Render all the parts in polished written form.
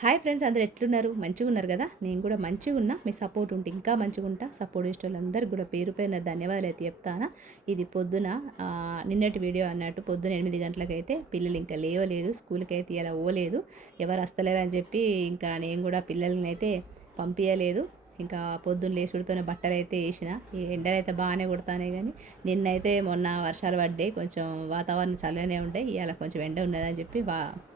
Hi friends, అందరూ ఎట్లున్నారు? మంచిగా ఉన్నారు కదా? నేను కూడా మంచిగా ఉన్నా. మీ సపోర్ట్ ఉంటే ఇంకా మంచిగా ఉంటా. సపోర్ట్ ఇచ్చే వాళ్ళందరికీ కూడా పేరు పేరున ధన్యవాదాలు అయితే చెప్తాను. ఇది పొద్దున నిన్నటి వీడియో అన్నట్టు పొద్దున 8 గంటలకైతే పిల్లలు ఇంకా లేవలేదు, స్కూల్కి అయితే ఇలా పోలేదు. ఎవరు వస్తలేరని చెప్పి ఇంకా నేను కూడా పిల్లల్ని అయితే పంపించలేదు. ఇంకా పొద్దున్న లేచుడితోనే బట్టలు అయితే వేసిన. ఈ ఎండలు అయితే బాగానే కొడతానే, కానీ నిన్నైతే మొన్న వర్షాలు పడ్డాయి, కొంచెం వాతావరణం చల్లగానే ఉండే. ఇవాళ కొంచెం ఎండ ఉన్నదని చెప్పి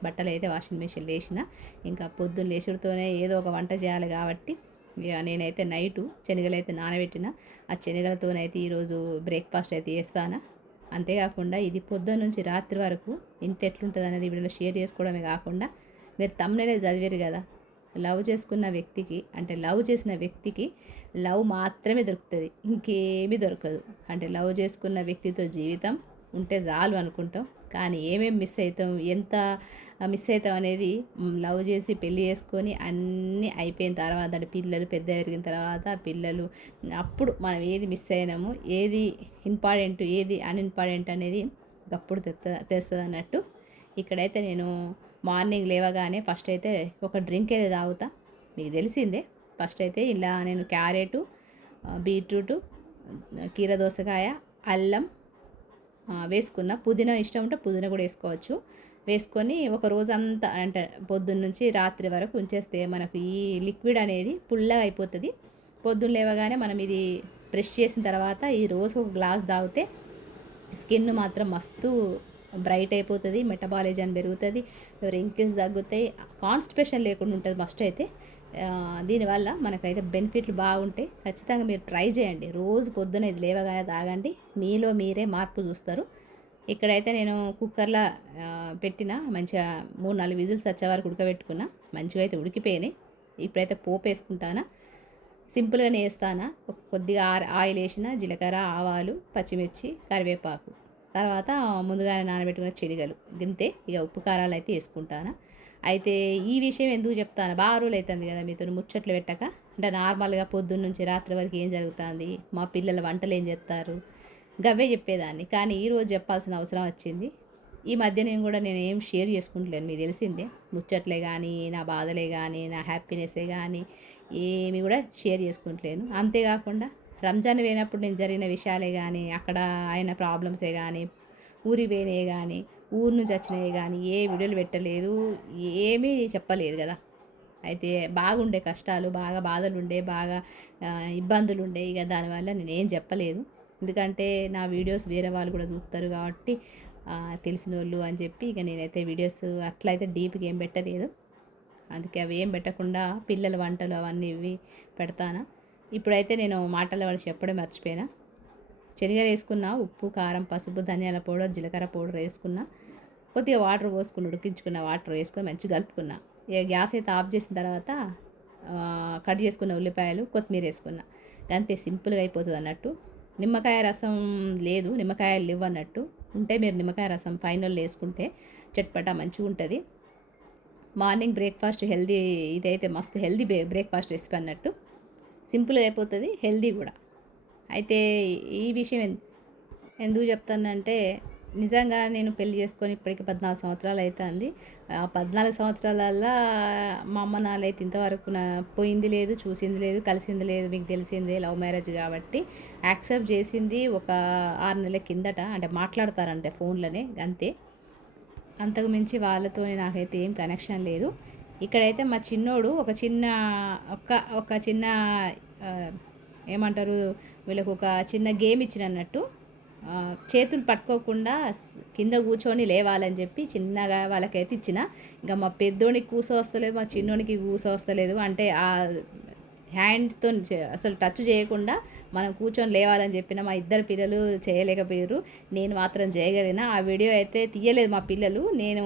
బట్టలు అయితే వాషింగ్ మిషన్ వేసిన. ఇంకా పొద్దున్న లేచుడితోనే ఏదో ఒక వంట చేయాలి కాబట్టి ఇక నేనైతే నైటు శనగలు అయితే నానబెట్టిన. ఆ శనగలతోనైతే ఈరోజు బ్రేక్ఫాస్ట్ అయితే చేస్తాను. అంతేకాకుండా ఇది పొద్దున్న నుంచి రాత్రి వరకు ఇంత ఎట్లుంటుంది అనేది వీడియోలో షేర్ చేసుకోవడమే కాకుండా, మీరు తమ్మునే చదివారు కదా, లవ్ చేసుకున్న వ్యక్తికి అంటే లవ్ చేసిన వ్యక్తికి లవ్ మాత్రమే దొరుకుతుంది, ఇంకేమీ దొరకదు. అంటే లవ్ చేసుకున్న వ్యక్తితో జీవితం ఉంటే చాలు అనుకుంటాం, కానీ ఏమేమి మిస్ అవుతాం, ఎంత మిస్ అవుతాం అనేది లవ్ చేసి పెళ్ళి చేసుకొని అన్నీ అయిపోయిన తర్వాత, అంటే పిల్లలు పెద్ద పెరిగిన తర్వాత పిల్లలు, అప్పుడు మనం ఏది మిస్ అయినాము, ఏది ఇంపార్టెంట్ ఏది అన్ఇంపార్టెంట్ అనేది అప్పుడు తెలుస్తుంది అన్నట్టు. ఇక్కడైతే నేను మార్నింగ్ లేవగానే ఫస్ట్ అయితే ఒక డ్రింక్ అయితే తాగుతా, మీకు తెలిసిందే. ఫస్ట్ అయితే ఇలా నేను క్యారెటు, బీట్రూటు, కీర దోసకాయ, అల్లం వేసుకున్న. పుదీనా ఇష్టం ఉంటే పుదీనా కూడా వేసుకోవచ్చు. వేసుకొని ఒక రోజంతా అంటే పొద్దున్న నుంచి రాత్రి వరకు ఉంచేస్తే మనకు ఈ లిక్విడ్ అనేది పుల్లగా అయిపోతుంది. పొద్దున్న లేవగానే మనం ఇది బ్రష్ చేసిన తర్వాత ఈ రోజు ఒక గ్లాస్ తాగితే స్కిన్ మాత్రం మస్తు బ్రైట్ అయిపోతుంది, మెటబాలిజం పెరుగుతుంది, రింకిల్స్ తగ్గుతాయి, కాన్స్టిపేషన్ లేకుండా ఉంటుంది మస్ట్ అయితే. దీనివల్ల మనకైతే బెనిఫిట్లు బాగుంటాయి. ఖచ్చితంగా మీరు ట్రై చేయండి. రోజు పొద్దున ఇది లేవగానే తాగండి, మీలో మీరే మార్పు చూస్తారు. ఇక్కడైతే నేను కుక్కర్లో పెట్టిన, మంచిగా 3-4 విజిల్స్ వచ్చే వరకు ఉడకబెట్టుకున్నా. మంచిగా అయితే ఉడికిపోయినాయి. ఇప్పుడైతే పోపు వేసుకుంటానా, సింపుల్గానే వేస్తానా. కొద్దిగా ఆయిల్ వేసిన, జీలకర్ర, ఆవాలు, పచ్చిమిర్చి, కరివేపాకు, తర్వాత ముందుగానే నానబెట్టుకున్న శనగలు, గింతే. ఇక ఉప్పు కారాలు అయితే వేసుకుంటాను. అయితే ఈ విషయం ఎందుకు చెప్తాను, బాగా రోజులు అవుతుంది కదా మీతో ముచ్చట్లు పెట్టక. అంటే నార్మల్గా పొద్దున్న నుంచి రాత్రి వరకు ఏం జరుగుతుంది, మా పిల్లల వంటలు ఏం చేస్తారు, గవ్వే చెప్పేదాన్ని. కానీ ఈరోజు చెప్పాల్సిన అవసరం వచ్చింది. ఈ మధ్య నేను ఏం షేర్ చేసుకుంటలేను, మీకు తెలిసిందే. ముచ్చట్లే కానీ, నా బాధలే కానీ, నా హ్యాపీనెస్సే కానీ ఏమి కూడా షేర్ చేసుకుంటలేను. అంతేకాకుండా రంజాన్ పోయినప్పుడు నేను జరిగిన విషయాలే కానీ, అక్కడ అయిన ప్రాబ్లమ్సే కానీ, ఊరి పోయినవి కానీ, ఊరు నుంచి వచ్చినవి కానీ ఏ వీడియోలు పెట్టలేదు, ఏమీ చెప్పలేదు కదా. అయితే బాగుండే కష్టాలు, బాగా బాధలు ఉండే, బాగా ఇబ్బందులు ఉండే. ఇక దానివల్ల నేనేం చెప్పలేదు, ఎందుకంటే నా వీడియోస్ వేరే వాళ్ళు కూడా చూస్తారు కాబట్టి తెలిసిన వాళ్ళు అని చెప్పి ఇక నేనైతే వీడియోస్ అట్లయితే డీప్గా ఏం పెట్టలేదు. అందుకే అవి ఏం పెట్టకుండా పిల్లల వంటలు అవన్నీ ఇవి పెడతాను. ఇప్పుడైతే నేను మాటల వాడికి చెప్పడం మర్చిపోయినా. శనగలు వేసుకున్న, ఉప్పు, కారం, పసుపు, ధనియాల పౌడర్, జీలకర్ర పౌడర్ వేసుకున్న, కొద్దిగా వాటర్ పోసుకుని ఉడికించుకున్న వాటర్ వేసుకొని మంచిగా కలుపుకున్నా. ఇక గ్యాస్ అయితే ఆఫ్ చేసిన తర్వాత కట్ చేసుకున్న ఉల్లిపాయలు, కొత్తిమీర వేసుకున్నా. అంతే, సింపుల్గా అయిపోతుంది అన్నట్టు. నిమ్మకాయ రసం లేదు, నిమ్మకాయలు లేవు అన్నట్టు. ఉంటే మీరు నిమ్మకాయ రసం ఫైనల్లో వేసుకుంటే చట్పటా మంచిగా ఉంటుంది. మార్నింగ్ బ్రేక్ఫాస్ట్ హెల్దీ, ఇదైతే మస్తు హెల్దీ బ్రేక్ఫాస్ట్ రెసిపీ అన్నట్టు. సింపుల్గా అయిపోతుంది, హెల్దీ కూడా. అయితే ఈ విషయం ఎందుకు చెప్తానంటే, నిజంగా నేను పెళ్లి చేసుకొని ఇప్పటికి 14 సంవత్సరాలు అవుతుంది. 14 సంవత్సరాలల్లో మా అమ్మ నాన్నైతే ఇంతవరకు పోయింది లేదు, చూసింది లేదు, కలిసింది లేదు. మీకు తెలిసిందే, లవ్ మ్యారేజ్ కాబట్టి యాక్సెప్ట్ చేసింది ఒక 6 నెలల కిందట. అంటే మాట్లాడతారంటే ఫోన్లోనే, అంతే. అంతకు మించి వాళ్ళతో నాకైతే ఏం కనెక్షన్ లేదు. ఇక్కడైతే మా చిన్నోడు ఒక చిన్న ఒక చిన్న ఏమంటారు, వీళ్ళకు ఒక చిన్న గేమ్ ఇచ్చిన అన్నట్టు. చేతులు పట్టుకోకుండా కింద కూర్చొని లేవాలని చెప్పి చిన్నగా వాళ్ళకైతే ఇచ్చిన. ఇంకా మా పెద్దోనికి కూసో వస్తలేదు, మా చిన్నోనికి కూసో వస్తలేదు. అంటే ఆ హ్యాండ్స్తో అసలు టచ్ చేయకుండా మనం కూర్చొని లేవాలని చెప్పిన మా ఇద్దరు పిల్లలు చేయలేకపోయారు, నేను మాత్రం చేయగలిగిన. ఆ వీడియో అయితే తీయలేదు మా పిల్లలు, నేను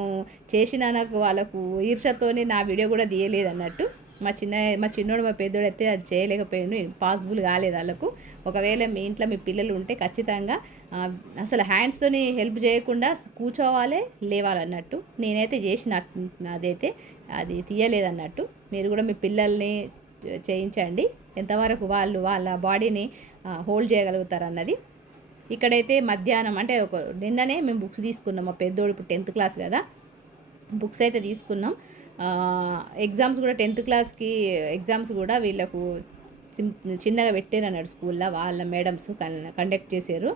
చేసిన నాకు వాళ్ళకు ఈర్షతోనే నా వీడియో కూడా తీయలేదు అన్నట్టు. మా చిన్నోడు మా పెద్దోడు అయితే అది చేయలేకపోయాడు, పాసిబుల్ కాలేదు వాళ్ళకు. ఒకవేళ మీ ఇంట్లో మీ పిల్లలు ఉంటే ఖచ్చితంగా అసలు హ్యాండ్స్తోని హెల్ప్ చేయకుండా కూర్చోవాలి, లేవాలన్నట్టు. నేనైతే చేసిన అదైతే అది తీయలేదన్నట్టు. మీరు కూడా మీ పిల్లల్ని చేయించండి, ఎంతవరకు వాళ్ళు వాళ్ళ బాడీని హోల్డ్ చేయగలుగుతారు అన్నది. ఇక్కడైతే మధ్యాహ్నం అంటే నిన్ననే మేము బుక్స్ తీసుకున్నాం. మా పెద్దోడు ఇప్పుడు 10th క్లాస్ కదా, బుక్స్ అయితే తీసుకున్నాం. ఎగ్జామ్స్ కూడా 10th క్లాస్కి ఎగ్జామ్స్ కూడా వీళ్ళకు చిన్నగా పెట్టారన్నాడు స్కూల్లో వాళ్ళ మేడమ్స్ కండక్ట్ చేశారు.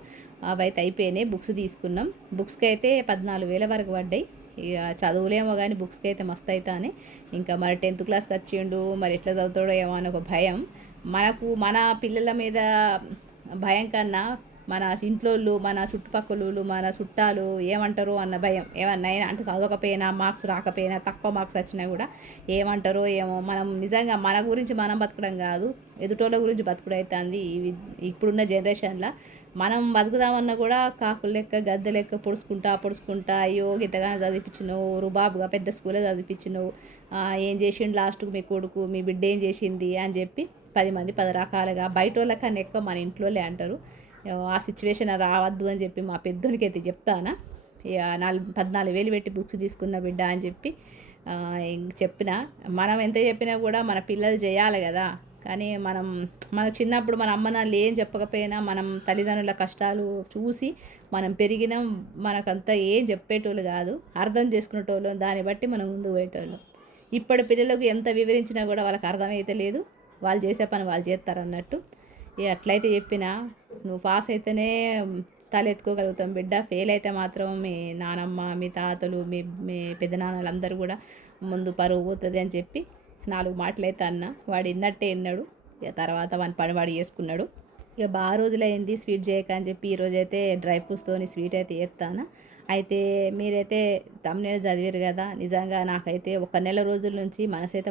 అవైతే అయిపోయినాయి. బుక్స్ తీసుకున్నాం. బుక్స్కి అయితే 14,000 వరకు పడ్డాయి. ఇక చదువులేమో కానీ బుక్స్కి అయితే మస్తు అవుతా అని. ఇంకా మరి 10th క్లాస్కి వచ్చిండు, మరి ఎట్లా చదువుతాడో ఏమో అని ఒక భయం. మన పిల్లల మీద భయం కన్నా మన ఇంట్లోళ్ళు, మన చుట్టుపక్కలోళ్ళు, మన చుట్టాలు ఏమంటారో అన్న భయం. ఏమన్నా అంటే చదవకపోయినా, మార్క్స్ రాకపోయినా, తక్కువ మార్క్స్ వచ్చినా కూడా ఏమంటారో ఏమో. మనం నిజంగా మన గురించి మనం బతకడం కాదు, ఎదుటోళ్ళ గురించి బతుకుడైతుంది ఇప్పుడున్న జనరేషన్లో. మనం బతుకుదామన్నా కూడా కాకులు లెక్క, గద్దె లెక్క పొడుచుకుంటా అయ్యో ఇంతగానో చదివిపించినావు, రుబాబుగా పెద్ద స్కూలే చదివిపించినావు, ఏం చేసిండు లాస్ట్కు మీ కొడుకు, మీ బిడ్డ ఏం చేసింది అని చెప్పి 10 మంది 10 రకాలుగా బయట వాళ్ళకన్నా ఎక్కువ మన ఇంట్లోనే అంటారు. ఆ సిచ్యువేషన్ రావద్దు అని చెప్పి మా పెద్దోనికి అయితే చెప్తానా. ఇక 14,000 పెట్టి బుక్స్ తీసుకున్న బిడ్డ అని చెప్పి చెప్పిన. మనం ఎంత చెప్పినా కూడా మన పిల్లలు చేయాలి కదా. కానీ మన చిన్నప్పుడు మన అమ్మ నాన్నలు ఏం చెప్పకపోయినా మనం తల్లిదండ్రుల కష్టాలు చూసి మనం పెరిగినాం. మనకంతా ఏం చెప్పేటోళ్ళు కాదు, అర్థం చేసుకునేటోళ్ళు. దాన్ని బట్టి మనం ముందుకు పోయేటోళ్ళం. ఇప్పటి పిల్లలకు ఎంత వివరించినా కూడా వాళ్ళకి అర్థమైతే లేదు. వాళ్ళు చేసే పని వాళ్ళు చేస్తారన్నట్టు. అట్లయితే చెప్పినా, నువ్వు పాస్ అయితేనే తలెత్తుకోగలుగుతాం బిడ్డ, ఫెయిల్ అయితే మాత్రం మీ నానమ్మ, మీ తాతలు, మీ మీ పెద్దనాన్నలు అందరూ కూడా ముందు పరువు పోతుంది అని చెప్పి 4 మాటలు అయితే అన్న. వాడు విన్నట్టే విన్నాడు. ఇక తర్వాత వాని పని వాడు చేసుకున్నాడు. ఇక బాగా రోజులైంది స్వీట్ చేయక అని చెప్పి ఈరోజైతే డ్రై ఫ్రూట్స్తోని స్వీట్ అయితే చేస్తాను. అయితే మీరైతే తమ్నేల్ చదివారు కదా. నిజంగా నాకైతే ఒక నెల రోజుల నుంచి మనసైతే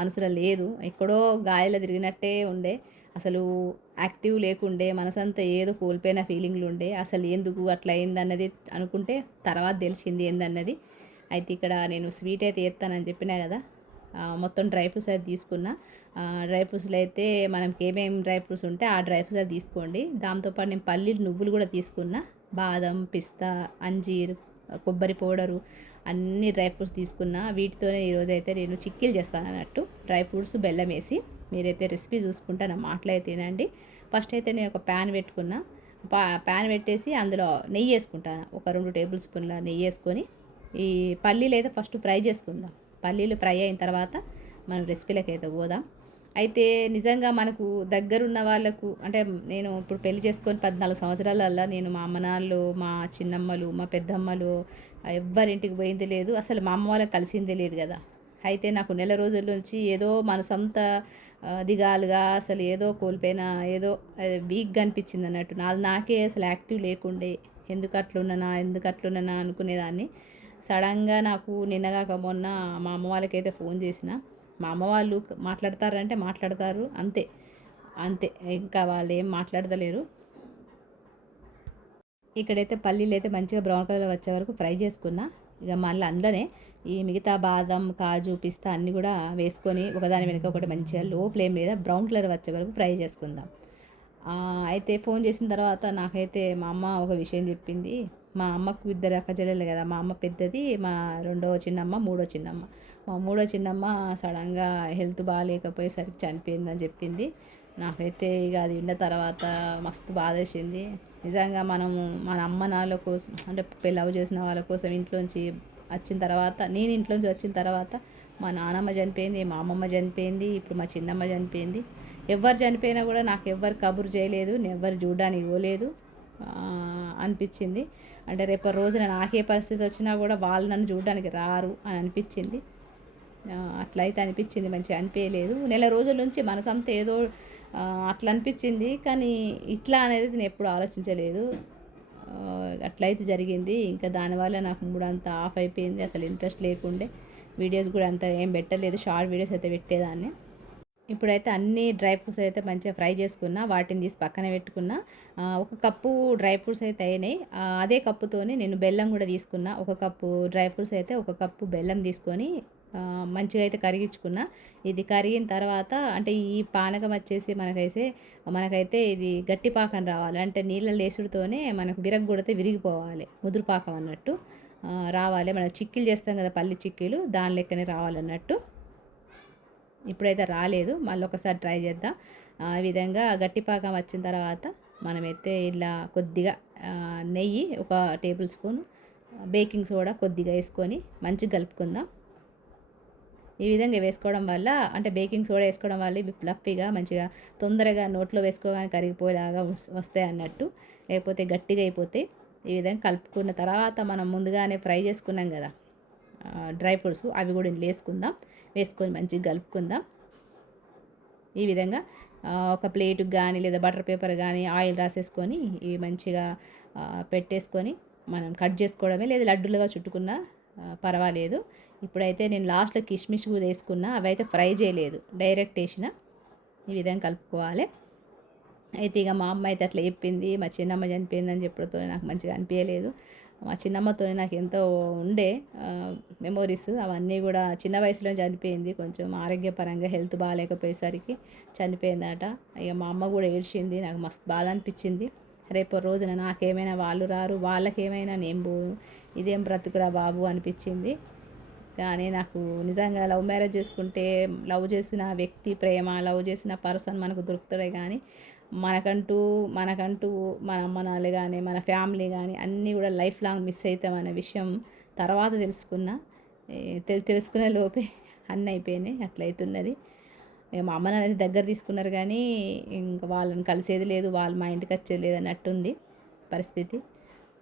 మనసులో లేదు. ఎక్కడో గాలిలో తిరిగినట్టే ఉండే. అసలు యాక్టివ్ లేకుండే, మనసంతా ఏదో కోల్పోయిన ఫీలింగ్లు ఉండే. అసలు ఎందుకు అట్లా అయిందన్నది అనుకుంటే తర్వాత తెలిసింది ఏందన్నది. అయితే ఇక్కడ నేను స్వీట్ అయితే చేస్తానని చెప్పినా కదా. మొత్తం డ్రై ఫ్రూట్స్ అయితే తీసుకున్నా. డ్రై ఫ్రూట్స్లో అయితే మనకి ఏమేమి డ్రై ఫ్రూట్స్ ఉంటే ఆ డ్రై ఫ్రూట్స్ అయితే తీసుకోండి. దాంతోపాటు నేను పల్లీలు, నువ్వులు కూడా తీసుకున్నా. బాదం, పిస్తా, అంజీర్, కొబ్బరి పౌడరు అన్ని డ్రై ఫ్రూట్స్ తీసుకున్నా. వీటితోనే ఈరోజైతే నేను చిక్కీలు చేస్తాను అన్నట్టు. డ్రై ఫ్రూట్స్ బెల్లం వేసి. మీరైతే రెసిపీ చూసుకుంటా నా మాటలు అయితే తినండి. ఫస్ట్ అయితే నేను ఒక ప్యాన్ పెట్టుకున్నా. ప్యాన్ పెట్టేసి అందులో నెయ్యి వేసుకుంటాను. ఒక 2 టేబుల్ స్పూన్ల నెయ్యి వేసుకొని ఈ పల్లీలు అయితే ఫస్ట్ ఫ్రై చేసుకుందాం. పల్లీలు ఫ్రై అయిన తర్వాత మనం రెసిపీలకు అయితే పోదాం. అయితే నిజంగా మనకు దగ్గరున్న వాళ్ళకు అంటే నేను ఇప్పుడు పెళ్లి చేసుకొని 14 సంవత్సరాలల్లా నేను మా అమ్మ నాన్నలు, మా చిన్నమ్మలు, మా పెద్దమ్మలు ఎవ్వరింటికి పోయింది లేదు. అసలు మా అమ్మ వాళ్ళకి కలిసిందే లేదు కదా. అయితే నాకు నెల రోజుల నుంచి ఏదో మనసంతా దిగాలుగా, అసలు ఏదో కోల్పోయిన, ఏదో వీక్గా అనిపించింది అన్నట్టు. నాకే అసలు యాక్టివ్ లేకుండే. ఎందుకు అట్లున్నానా అనుకునేదాన్ని. సడన్గా నాకు నిన్నగాక మొన్న మా అమ్మ వాళ్ళకైతే ఫోన్ చేసిన. మా అమ్మ వాళ్ళు మాట్లాడతారంటే మాట్లాడతారు అంతే. అంతే, ఇంకా వాళ్ళు ఏం మాట్లాడతలేరు. ఇక్కడైతే పల్లీలు అయితే మంచిగా బ్రౌన్ కలర్ వచ్చే వరకు ఫ్రై చేసుకున్నా. ఇక మళ్ళీ అందులోనే ఈ మిగతా బాదం, కాజు, పిస్తా అన్నీ కూడా వేసుకొని ఒకదాని వెనక ఒకటి మంచిగా లో ఫ్లేమ్ మీద బ్రౌన్ కలర్ వచ్చే వరకు ఫ్రై చేసుకుందాం. అయితే ఫోన్ చేసిన తర్వాత నాకైతే మా అమ్మ ఒక విషయం చెప్పింది. మా అమ్మకు 2 అక్కచెల్లెలు కదా. మా అమ్మ పెద్దది, మా రెండవ చిన్నమ్మ, మూడో చిన్నమ్మ. మా మూడో చిన్నమ్మ సడన్గా హెల్త్ బాగాలేకపోయేసరికి చనిపోయిందని చెప్పింది. నాకైతే ఇక అది విన్న తర్వాత మస్తు బాధేసింది. నిజంగా మనము మన అమ్మ నాన్నల కోసం అంటే లవ్ చేసిన వాళ్ళ కోసం ఇంట్లోంచి వచ్చిన తర్వాత, నేను ఇంట్లోంచి వచ్చిన తర్వాత మా నానమ్మ చనిపోయింది, మా అమ్మమ్మ చనిపోయింది, ఇప్పుడు మా చిన్నమ్మ చనిపోయింది. ఎవరు చనిపోయినా కూడా నాకు ఎవ్వరు కబురు చేయలేదు, నేను ఎవ్వరు చూడడానికి పోలేదు అనిపించింది. అంటే రేపు రోజున నాకే పరిస్థితి వచ్చినా కూడా వాళ్ళు నన్ను చూడడానికి రారు అని అనిపించింది. అట్లయితే అనిపించింది, మంచిగా అనిపించలేదు. నెల రోజుల నుంచి మనసంతా ఏదో అట్లా అనిపించింది. కానీ ఇట్లా అనేది నేను ఎప్పుడు ఆలోచించలేదు. అట్లయితే జరిగింది. ఇంకా దానివల్ల నాకు మూడ్ అంతా ఆఫ్ అయిపోయింది. అసలు ఇంట్రెస్ట్ లేకుండే. వీడియోస్ కూడా అంత ఏం పెట్టలేదు, షార్ట్ వీడియోస్ అయితే పెట్టేదాన్ని. ఇప్పుడైతే అన్ని డ్రై ఫ్రూట్స్ అయితే మంచిగా ఫ్రై చేసుకున్నా. వాటిని తీసి పక్కన పెట్టుకున్నా. 1 కప్పు డ్రై ఫ్రూట్స్ అయితే అయినాయి. అదే కప్పుతోని నేను బెల్లం కూడా తీసుకున్నా. 1 కప్పు డ్రై ఫ్రూట్స్ అయితే 1 కప్పు బెల్లం తీసుకొని మంచిగా అయితే కరిగించుకున్నా. ఇది కరిగిన తర్వాత అంటే ఈ పానకం వచ్చేసి మనకైతే ఇది గట్టి పాకం రావాలి. అంటే నీళ్ళ లేసుడుతోనే మనకు విరగ్గొడితే విరిగిపోవాలి, ముదురు పాకం అన్నట్టు రావాలి. మనం చిక్కీలు చేస్తాం కదా, పల్లి చిక్కీలు, దాని లెక్కనే రావాలన్నట్టు. ఇప్పుడైతే రాలేదు, మళ్ళీ ఒకసారి ట్రై చేద్దాం. ఈ విధంగా గట్టి పాకం వచ్చిన తర్వాత మనమైతే ఇలా కొద్దిగా నెయ్యి 1 టేబుల్ స్పూన్, బేకింగ్ సోడా కొద్దిగా వేసుకొని మంచిగా కలుపుకుందాం. ఈ విధంగా వేసుకోవడం వల్ల అంటే బేకింగ్ సోడా వేసుకోవడం వల్ల ఇవి ఫ్లఫీగా మంచిగా తొందరగా నోట్లో వేసుకోగానే కరిగిపోయేలాగా వస్తాయి అన్నట్టు, లేకపోతే గట్టిగా అయిపోతాయి. ఈ విధంగా కలుపుకున్న తర్వాత మనం ముందుగానే ఫ్రై చేసుకున్నాం కదా డ్రై ఫ్రూట్స్, అవి కూడా ఇందులో వేసుకొని మంచిగా కలుపుకుందాం. ఈ విధంగా ఒక ప్లేటుకి కానీ లేదా బటర్ పేపర్ కానీ ఆయిల్ రాసేసుకొని ఇవి మంచిగా పెట్టేసుకొని మనం కట్ చేసుకోవడమే, లేదా లడ్డులుగా చుట్టుకున్నా పర్వాలేదు. ఇప్పుడైతే నేను లాస్ట్లో కిస్మిస్ కూడా వేసుకున్నా, అవి అయితే ఫ్రై చేయలేదు, డైరెక్ట్ వేసిన. ఈ విధంగా కలుపుకోవాలి. అయితే ఇక మా అమ్మ అయితే అట్లా చెప్పింది, మా చిన్నమ్మ చనిపోయిందని చెప్పడంతో నాకు మంచిగా అనిపించలేదు. మా చిన్నమ్మతో నాకు ఎంతో ఉండే మెమోరీస్, అవన్నీ కూడా చిన్న వయసులో చనిపోయింది. కొంచెం ఆరోగ్యపరంగా హెల్త్ బాగాలేకపోయేసరికి చనిపోయిందట. ఇక మా అమ్మ కూడా ఏడ్చింది, నాకు మస్తు బాధ అనిపించింది. రేపు రోజున నాకేమైనా వాళ్ళు రారు, వాళ్ళకేమైనా నేను పోను, ఇదేం బ్రతుకురా బాబు అనిపించింది. కానీ నాకు నిజంగా లవ్ మ్యారేజ్ చేసుకుంటే లవ్ చేసిన వ్యక్తి ప్రేమ, లవ్ చేసిన పర్సన్ మనకు దొరుకుతాడే, కానీ మనకంటూ మన అమ్మ నాన్నలు కానీ మన ఫ్యామిలీ కానీ అన్నీ కూడా లైఫ్ లాంగ్ మిస్ అవుతామనే విషయం తర్వాత తెలుసుకునే లోపే అన్నీ అయిపోయినాయి. అట్లయితున్నది. మా అమ్మ నాన్న దగ్గర తీసుకున్నారు, కానీ ఇంకా వాళ్ళని కలిసేది లేదు, వాళ్ళు మా ఇంటికి వచ్చేది లేదు అన్నట్టుంది పరిస్థితి.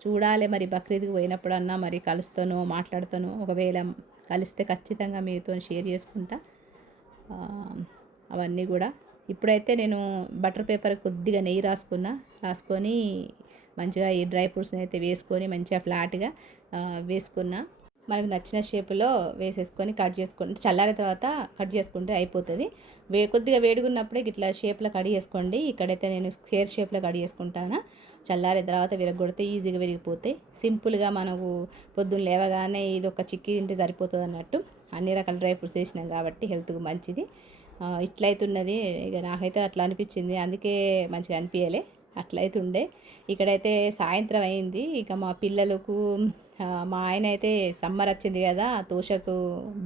చూడాలి మరి బక్రీద్కి పోయినప్పుడన్నా మరి కలుస్తానో మాట్లాడుతానో, ఒకవేళ కలిస్తే ఖచ్చితంగా మీతో షేర్ చేసుకుంటా అవన్నీ కూడా. ఇప్పుడైతే నేను బటర్ పేపర్ కొద్దిగా నెయ్యి రాసుకొని మంచిగా ఈ డ్రై ఫ్రూట్స్ని అయితే వేసుకొని మంచిగా ఫ్లాట్గా వేసుకున్నా. మనకు నచ్చిన షేపులో వేసేసుకొని కట్ చేసుకొని చల్లారిన తర్వాత కట్ చేసుకుంటే అయిపోతుంది. కొద్దిగా వేడిగున్నప్పుడే ఇట్లా షేప్లో కట్ చేసుకోండి. ఇక్కడైతే నేను స్క్వేర్ షేప్లో కట్ చేసుకుంటాను. చల్లారిన తర్వాత విరగొడితే ఈజీగా విరిగిపోతాయి. సింపుల్గా మనకు పొద్దున్న లేవగానే ఇది ఒక చిక్కీ తింటే సరిపోతుంది అన్నట్టు. అన్ని రకాల డ్రై ఫ్రూట్స్ వేసినాం కాబట్టి హెల్త్కి మంచిది. ఇట్లయితున్నది. ఇక నాకైతే అట్లా అనిపించింది, అందుకే మంచిగా అనిపించలే. అట్లయితుండే. ఇక్కడైతే సాయంత్రం అయింది. ఇక మా పిల్లలకు మా ఆయన అయితే సమ్మర్ వచ్చింది కదా, తోషకు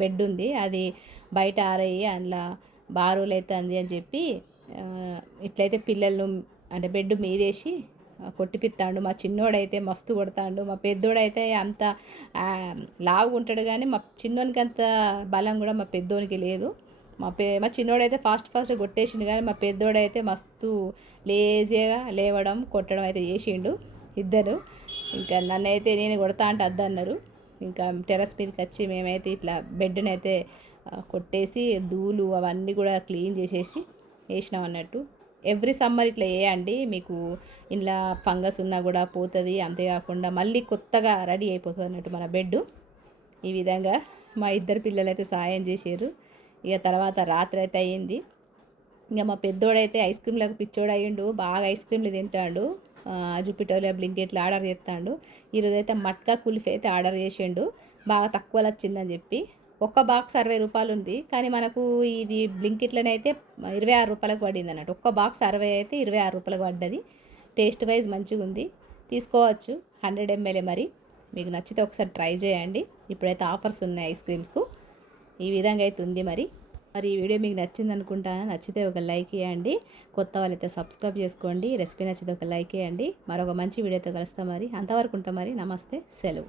బెడ్ ఉంది, అది బయట ఆరేయి అందులో బారులు అవుతుంది అని చెప్పి ఇట్లయితే పిల్లలు అంటే బెడ్ మీదేసి కొట్టిపిస్తాడు. మా చిన్నోడైతే మస్తు కొడతాడు. మా పెద్దోడైతే అంత లావుగా ఉంటాడు, కానీ మా చిన్నోనికి అంత బలం కూడా మా పెద్దోనికి లేదు. మా చిన్నోడైతే ఫాస్ట్ కొట్టేసిండు, కానీ మా పెద్దోడైతే మస్తు లేజీగా లేవడం కొట్టడం అయితే చేసిండు ఇద్దరు. ఇంకా నన్నైతే నేను కొడతా అంటే అద్దన్నారు. ఇంకా టెర్రస్ మీదకి వచ్చి మేమైతే ఇట్లా బెడ్ని అయితే కొట్టేసి ధూళి అవన్నీ కూడా క్లీన్ చేసేసి వేసినాం అన్నట్టు. ఎవ్రీ సమ్మర్ ఇట్లా వేయండి, మీకు ఇలా ఫంగస్ ఉన్నా కూడా పోతుంది. అంతేకాకుండా మళ్ళీ కొత్తగా రెడీ అయిపోతుంది అన్నట్టు మన బెడ్. ఈ విధంగా మా ఇద్దరు పిల్లలు అయితే సాయం చేసారు. ఇక తర్వాత రాత్రి అయితే అయ్యింది. ఇంకా మా పెద్దోడైతే ఐస్ క్రీమ్లకు పిచ్చోడు అయ్యిండు, బాగా ఐస్ క్రీమ్లు తింటాడు. జూపిటోలో బ్లింకెట్లో ఆర్డర్ చేస్తాడు. ఈరోజైతే మట్కా కుల్ఫీ అయితే ఆర్డర్ చేసిండు, బాగా తక్కువలో వచ్చిందని చెప్పి. ఒక్క బాక్స్ 60 రూపాయలు ఉంది, కానీ మనకు ఇది బ్లింకెట్లోనే అయితే 26 రూపాయలకు పడింది అన్నట్టు. ఒక్క బాక్స్ 60 అయితే 26 రూపాయలకు పడ్డది. టేస్ట్ వైజ్ మంచిగా ఉంది, తీసుకోవచ్చు. 100 ml మరి. మీకు నచ్చితే ఒకసారి ట్రై చేయండి. ఇప్పుడైతే ఆఫర్స్ ఉన్నాయి ఐస్ క్రీమ్స్కు. ఈ విధంగా అయితే ఉంది మరి ఈ వీడియో మీకు నచ్చింది అనుకుంటాను. నచ్చితే ఒక లైక్ చేయండి. కొత్త వాళ్ళైతే సబ్స్క్రైబ్ చేసుకోండి. రెసిపీ నచ్చితే ఒక లైక్ చేయండి. మరొక మంచి వీడియోతో కలుస్తాం మరి. అంతవరకు ఉంటాం మరి. నమస్తే, సెలవు.